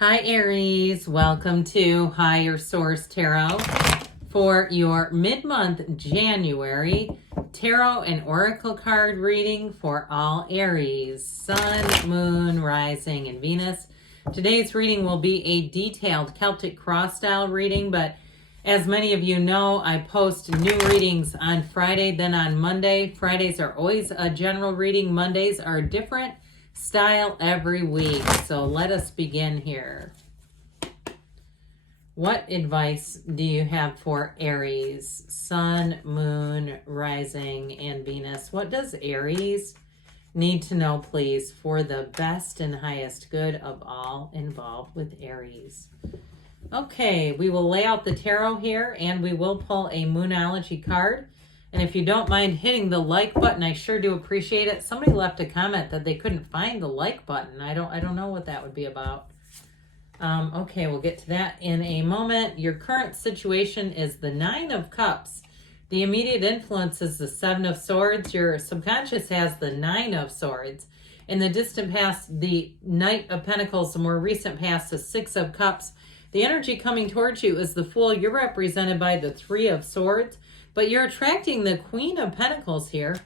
Hi Aries, welcome to Higher Source Tarot for your mid-month January tarot and oracle card reading for all Aries, Sun, Moon, Rising, and Venus. Today's reading will be a detailed Celtic cross style reading, but as many of you know, I post new readings on Friday, then on Monday. Fridays are always a general reading. Mondays are different style every week. So let us begin here. What advice do you have for Aries, Sun, Moon, Rising, and Venus? What does Aries need to know, please, for the best and highest good of all involved with Aries? Okay, we will lay out the tarot here and we will pull a Moonology card. And if you don't mind hitting the like button, I sure do appreciate it. Somebody left a comment that they couldn't find the like button. I don't know what that would be about. Okay, we'll get to that in a moment. Your current situation is the Nine of Cups. The immediate influence is the Seven of Swords. Your subconscious has the Nine of Swords. In the distant past, the Knight of Pentacles. The more recent past, the Six of Cups. The energy coming towards you is the Fool. You're represented by the Three of Swords. But you're attracting the Queen of Pentacles here.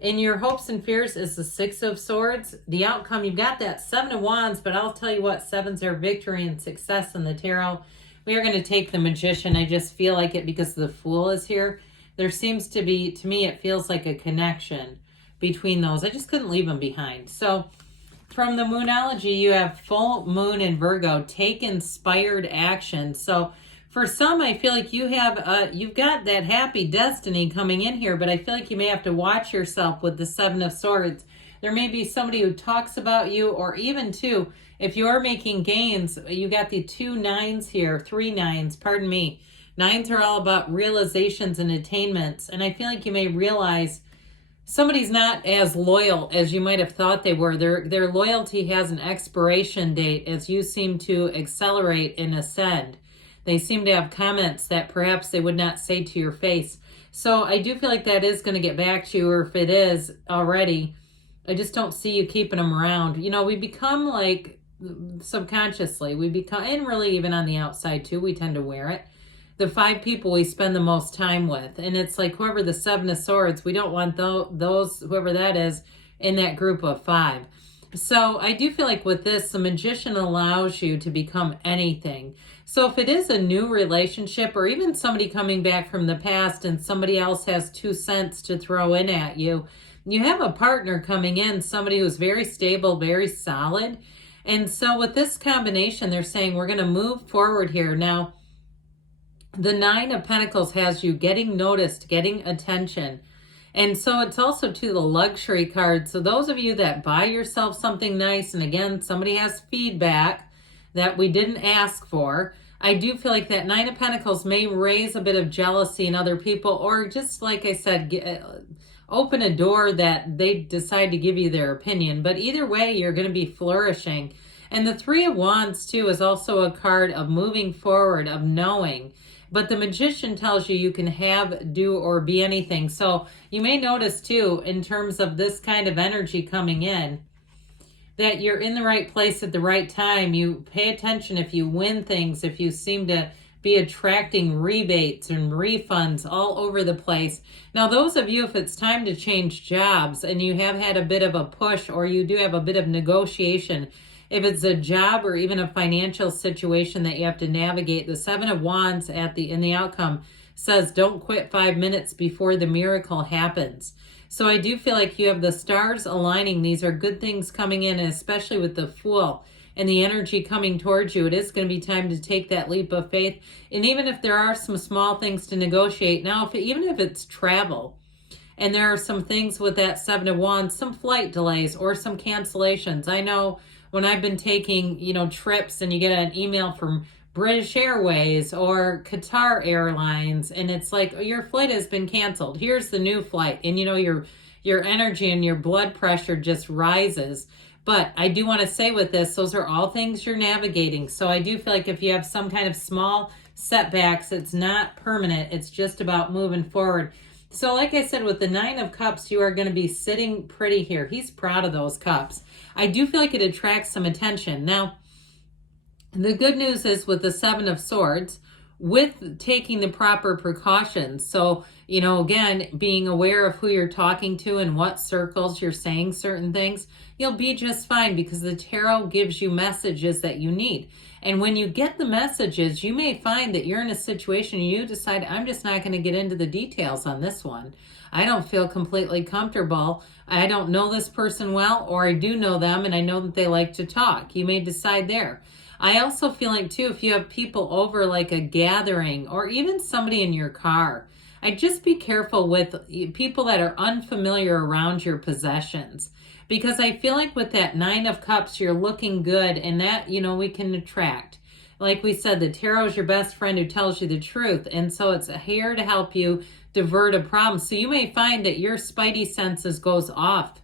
In your hopes and fears is the Six of Swords. The outcome, you've got that Seven of Wands, but I'll tell you what, sevens are victory and success in the tarot. We are going to take the Magician. I just feel like it because the Fool is here. There seems to be, to me, it feels like a connection between those. I just couldn't leave them behind. So from the Moonology, you have full moon in Virgo. Take inspired action. So for some, I feel like you have, you've got that happy destiny coming in here, but I feel like you may have to watch yourself with the Seven of Swords. There may be somebody who talks about you, or even two, if you're making gains, you got the two nines here, three nines, pardon me. Nines are all about realizations and attainments, and I feel like you may realize somebody's not as loyal as you might have thought they were. Their loyalty has an expiration date as you seem to accelerate and ascend. They seem to have comments that perhaps they would not say to your face. So I do feel like that is going to get back to you, or if it is already, I just don't see you keeping them around. You know, we become like, subconsciously, we become, and really even on the outside too, we tend to wear it. The 5 people we spend the most time with. And it's like whoever the Seven of Swords, we don't want those, whoever that is, in that group of 5. So I do feel like with this, the Magician allows you to become anything. So if it is a new relationship, or even somebody coming back from the past and somebody else has 2 cents to throw in at you, you have a partner coming in, somebody who's very stable, very solid. And so with this combination, they're saying we're going to move forward here. Now, the Nine of Pentacles has you getting noticed, getting attention. And so it's also to the luxury card. So those of you that buy yourself something nice, and again, somebody has feedback that we didn't ask for, I do feel like that Nine of Pentacles may raise a bit of jealousy in other people, or just like I said, open a door that they decide to give you their opinion. But either way, you're going to be flourishing. And the Three of Wands too is also a card of moving forward, of knowing. But the Magician tells you you can have, do, or be anything. So you may notice too, in terms of this kind of energy coming in, that you're in the right place at the right time. You pay attention if you win things, if you seem to be attracting rebates and refunds all over the place. Now, those of you, if it's time to change jobs and you have had a bit of a push, or you do have a bit of negotiation, if it's a job or even a financial situation that you have to navigate, the Seven of Wands in the outcome says don't quit 5 minutes before the miracle happens. So I do feel like you have the stars aligning. These are good things coming in, and especially with the Fool and the energy coming towards you, it is going to be time to take that leap of faith. And even if there are some small things to negotiate, now even if it's travel, and there are some things with that Seven of Wands, some flight delays or some cancellations. I know when I've been taking, trips, and you get an email from British Airways or Qatar Airlines, and it's like, oh, your flight has been canceled. Here's the new flight. And your energy and your blood pressure just rises. But I do want to say with this, those are all things you're navigating. So I do feel like if you have some kind of small setbacks, it's not permanent. It's just about moving forward. So like I said, with the Nine of Cups, you are going to be sitting pretty here. He's proud of those cups. I do feel like it attracts some attention. Now, The good news is with the Seven of Swords, with taking the proper precautions. So, again, being aware of who you're talking to and what circles you're saying certain things, you'll be just fine because the tarot gives you messages that you need. And when you get the messages, you may find that you're in a situation and you decide, I'm just not going to get into the details on this one. I don't feel completely comfortable. I don't know this person well, or I do know them and I know that they like to talk. You may decide there. I also feel like, too, if you have people over like a gathering or even somebody in your car, I'd just be careful with people that are unfamiliar around your possessions. Because I feel like with that Nine of Cups, you're looking good and that, we can attract. Like we said, the tarot is your best friend who tells you the truth. And so it's here to help you divert a problem. So you may find that your spidey senses goes off.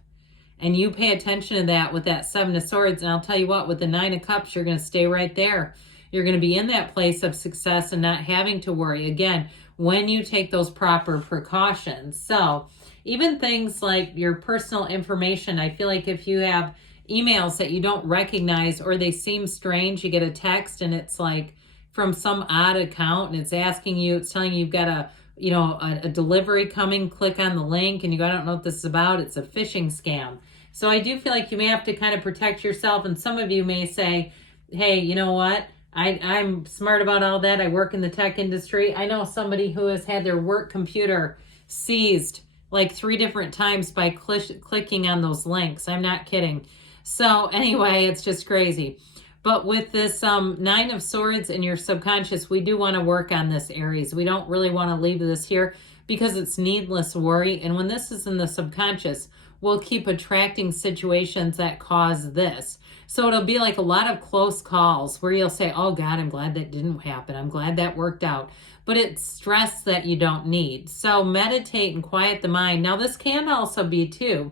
And you pay attention to that with that Seven of Swords. And I'll tell you what, with the Nine of Cups, you're going to stay right there. You're going to be in that place of success and not having to worry. Again, when you take those proper precautions. So even things like your personal information, I feel like if you have emails that you don't recognize or they seem strange, you get a text and it's like from some odd account and it's asking you, it's telling you you've got a delivery coming, click on the link and you go, I don't know what this is about. It's a phishing scam. So I do feel like you may have to kind of protect yourself. And some of you may say, hey, you know what? I'm smart about all that. I work in the tech industry. I know somebody who has had their work computer seized like 3 different times by clicking on those links. I'm not kidding. So anyway, it's just crazy. But with this Nine of Swords in your subconscious, we do want to work on this, Aries. We don't really want to leave this here because it's needless worry. And when this is in the subconscious, we'll keep attracting situations that cause this. So it'll be like a lot of close calls where you'll say, oh God, I'm glad that didn't happen. I'm glad that worked out. But it's stress that you don't need. So meditate and quiet the mind. Now this can also be too,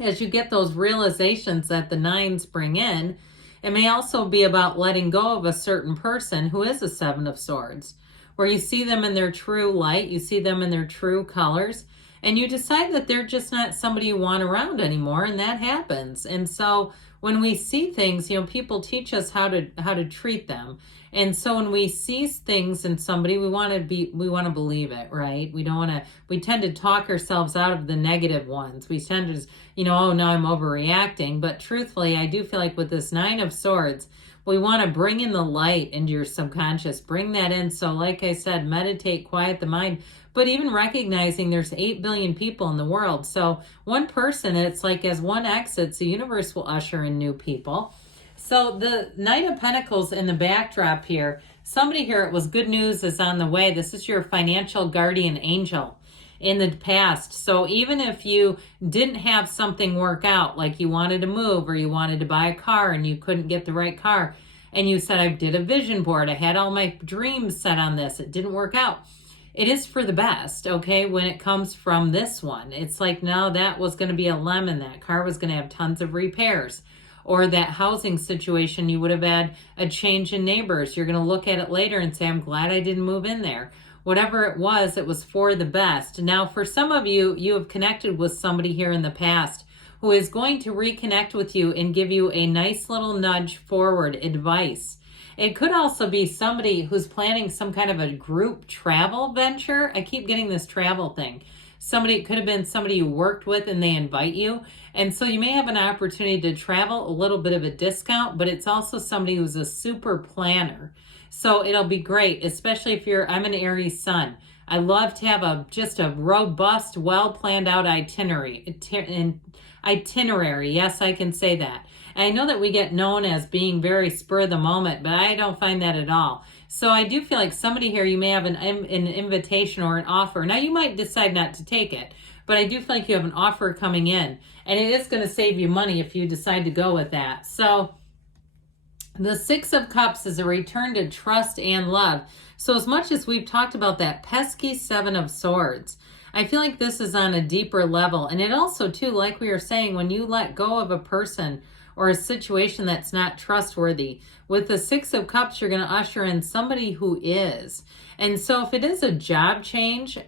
as you get those realizations that the nines bring in, it may also be about letting go of a certain person who is a Seven of Swords, where you see them in their true light, you see them in their true colors, and you decide that they're just not somebody you want around anymore, and that happens. And so when we see things, people teach us how to treat them. And so when we see things in somebody, we want to believe it, right? We tend to talk ourselves out of the negative ones. We tend to, oh, now I'm overreacting. But truthfully, I do feel like with this Nine of Swords, we want to bring in the light into your subconscious, bring that in. So like I said, meditate, quiet the mind, but even recognizing there's 8 billion people in the world. So one person, it's like as one exits, the universe will usher in new people. So the Knight of Pentacles in the backdrop here, somebody here, it was good news is on the way. This is your financial guardian angel in the past. So even if you didn't have something work out, like you wanted to move or you wanted to buy a car and you couldn't get the right car, and you said, I did a vision board, I had all my dreams set on this, it didn't work out. It is for the best, okay, when it comes from this one. It's like, no, that was going to be a lemon. That car was going to have tons of repairs. Or that housing situation, you would have had a change in neighbors. You're going to look at it later and say, I'm glad I didn't move in there. Whatever it was for the best. Now, for some of you, you have connected with somebody here in the past who is going to reconnect with you and give you a nice little nudge forward, advice. It could also be somebody who's planning some kind of a group travel venture. I keep getting this travel thing. It could have been somebody you worked with and they invite you. And so you may have an opportunity to travel, a little bit of a discount, but it's also somebody who's a super planner. So it'll be great, especially if I'm an Aries sun. I love to have just a robust, well-planned out itinerary. Yes, I can say that. And I know that we get known as being very spur of the moment, but I don't find that at all. So I do feel like somebody here, you may have an invitation or an offer. Now you might decide not to take it, but I do feel like you have an offer coming in, and it is going to save you money if you decide to go with that. So the Six of Cups is a return to trust and love. So as much as we've talked about that pesky Seven of Swords, I feel like this is on a deeper level. And it also, too, like we were saying, when you let go of a person or a situation that's not trustworthy, with the Six of Cups, you're going to usher in somebody who is. And so if it is a job change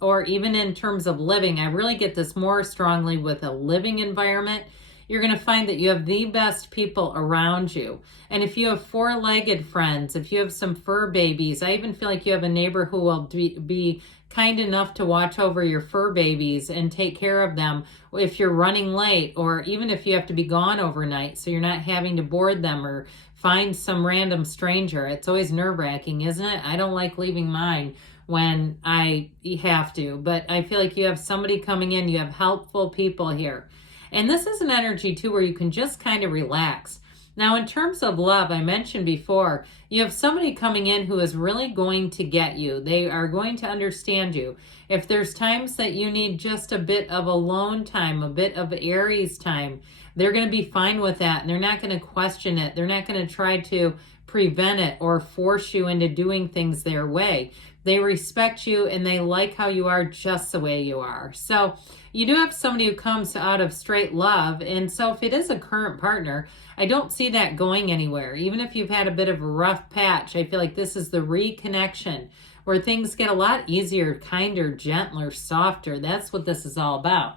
or even in terms of living, I really get this more strongly with a living environment. You're going to find that you have the best people around you. And if you have four-legged friends, if you have some fur babies, I even feel like you have a neighbor who will be kind enough to watch over your fur babies and take care of them if you're running late, or even if you have to be gone overnight, so you're not having to board them or find some random stranger. It's always nerve-wracking, isn't it? I don't like leaving mine when I have to, but I feel like you have somebody coming in, you have helpful people here. And this is an energy too where you can just kind of relax. Now, in terms of love, I mentioned before, you have somebody coming in who is really going to get you. They are going to understand you. If there's times that you need just a bit of alone time, a bit of Aries time, they're going to be fine with that, and they're not going to question it. They're not going to try to prevent it or force you into doing things their way. They respect you and they like how you are just the way you are. So you do have somebody who comes out of straight love. And so if it is a current partner, I don't see that going anywhere. Even if you've had a bit of a rough patch, I feel like this is the reconnection where things get a lot easier, kinder, gentler, softer. That's what this is all about.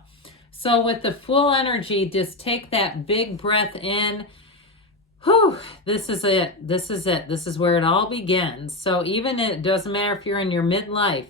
So with the full energy, just take that big breath in. Whew, this is it. This is it. This is where it all begins. So even it doesn't matter if you're in your midlife,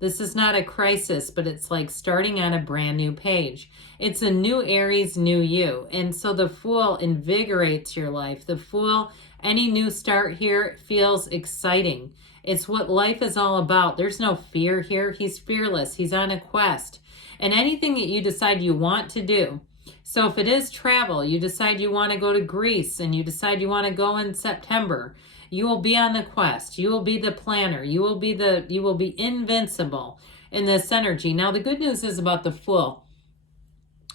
this is not a crisis, but it's like starting on a brand new page. It's a new Aries, new you. And so the Fool invigorates your life. The Fool, any new start here feels exciting. It's what life is all about. There's no fear here. He's fearless. He's on a quest. And anything that you decide you want to do, so if it is travel, you decide you want to go to Greece and you decide you want to go in September, you will be on the quest. You will be the planner. You will be invincible in this energy. Now, the good news is about the Fool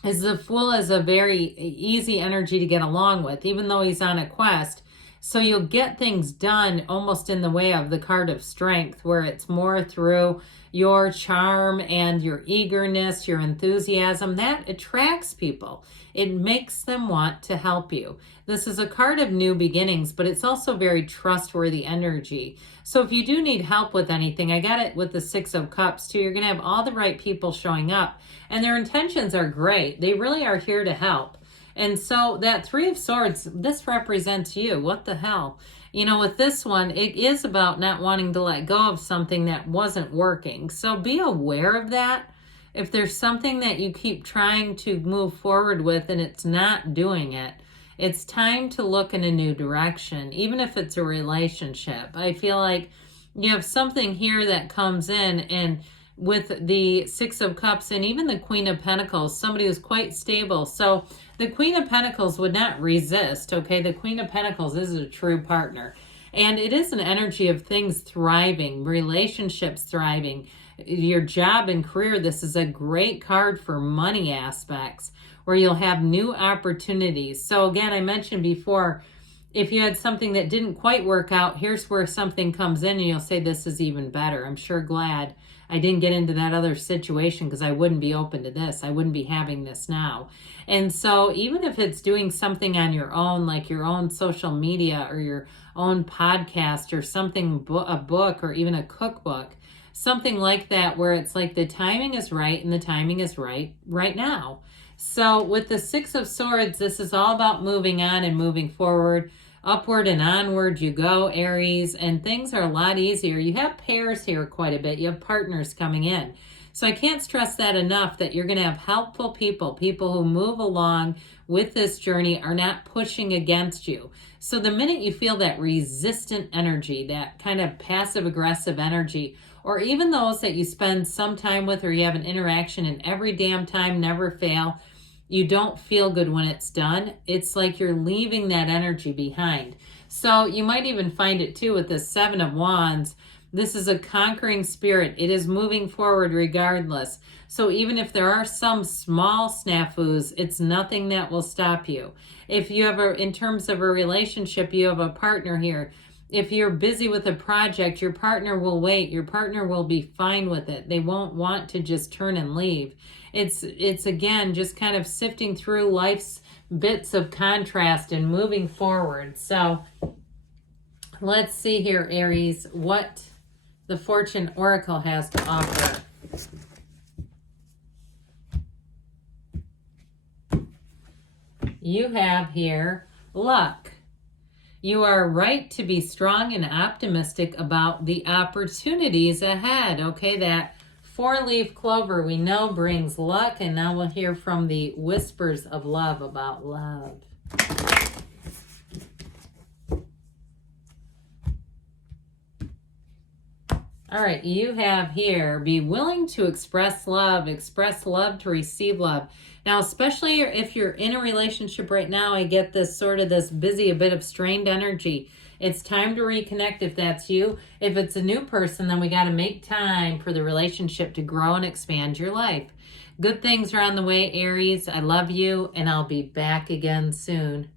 is a very easy energy to get along with, even though he's on a quest. So you'll get things done almost in the way of the card of strength, where it's more through your charm and your eagerness, your enthusiasm. That attracts people. It makes them want to help you. This is a card of new beginnings, but it's also very trustworthy energy. So if you do need help with anything, I got it with the Six of Cups too. You're going to have all the right people showing up, and their intentions are great. They really are here to help. And so that Three of Swords, this represents you. What the hell? You know, with this one, it is about not wanting to let go of something that wasn't working. So be aware of that. If there's something that you keep trying to move forward with and it's not doing it, it's time to look in a new direction, even if it's a relationship. I feel like you have something here that comes in, and with the Six of Cups and even the Queen of Pentacles, somebody who's quite stable. So the Queen of Pentacles would not resist, okay? The Queen of Pentacles is a true partner. And it is an energy of things thriving, relationships thriving, your job and career. This is a great card for money aspects where you'll have new opportunities. So again, I mentioned before, if you had something that didn't quite work out, here's where something comes in and you'll say, this is even better. I'm sure glad I didn't get into that other situation because I wouldn't be open to this. I wouldn't be having this now. And so even if it's doing something on your own, like your own social media or your own podcast or something, a book or even a cookbook, something like that, where it's like the timing is right and the timing is right now. So with the Six of Swords, this is all about moving on and moving forward. Upward and onward you go, Aries, and things are a lot easier. You have pairs here quite a bit. You have partners coming in. So I can't stress that enough, that you're going to have helpful people, people who move along with this journey, are not pushing against you. So the minute you feel that resistant energy, that kind of passive-aggressive energy, or even those that you spend some time with or you have an interaction and every damn time, never fail, you don't feel good when it's done. It's like you're leaving that energy behind. So you might even find it too with the Seven of Wands. This is a conquering spirit. It is moving forward regardless. So even if there are some small snafus, it's nothing that will stop you. If you have in terms of a relationship, you have a partner here. If you're busy with a project, your partner will wait. Your partner will be fine with it. They won't want to just turn and leave. It's again, just kind of sifting through life's bits of contrast and moving forward. So let's see here, Aries, what the Fortune Oracle has to offer. You have here luck. You are right to be strong and optimistic about the opportunities ahead. Okay, that 4-leaf clover we know brings luck, and now we'll hear from the whispers of love about love. All right, you have here, be willing to express love to receive love. Now, especially if you're in a relationship right now, I get this sort of this busy, a bit of strained energy. It's time to reconnect if that's you. If it's a new person, then we got to make time for the relationship to grow and expand your life. Good things are on the way, Aries. I love you, and I'll be back again soon.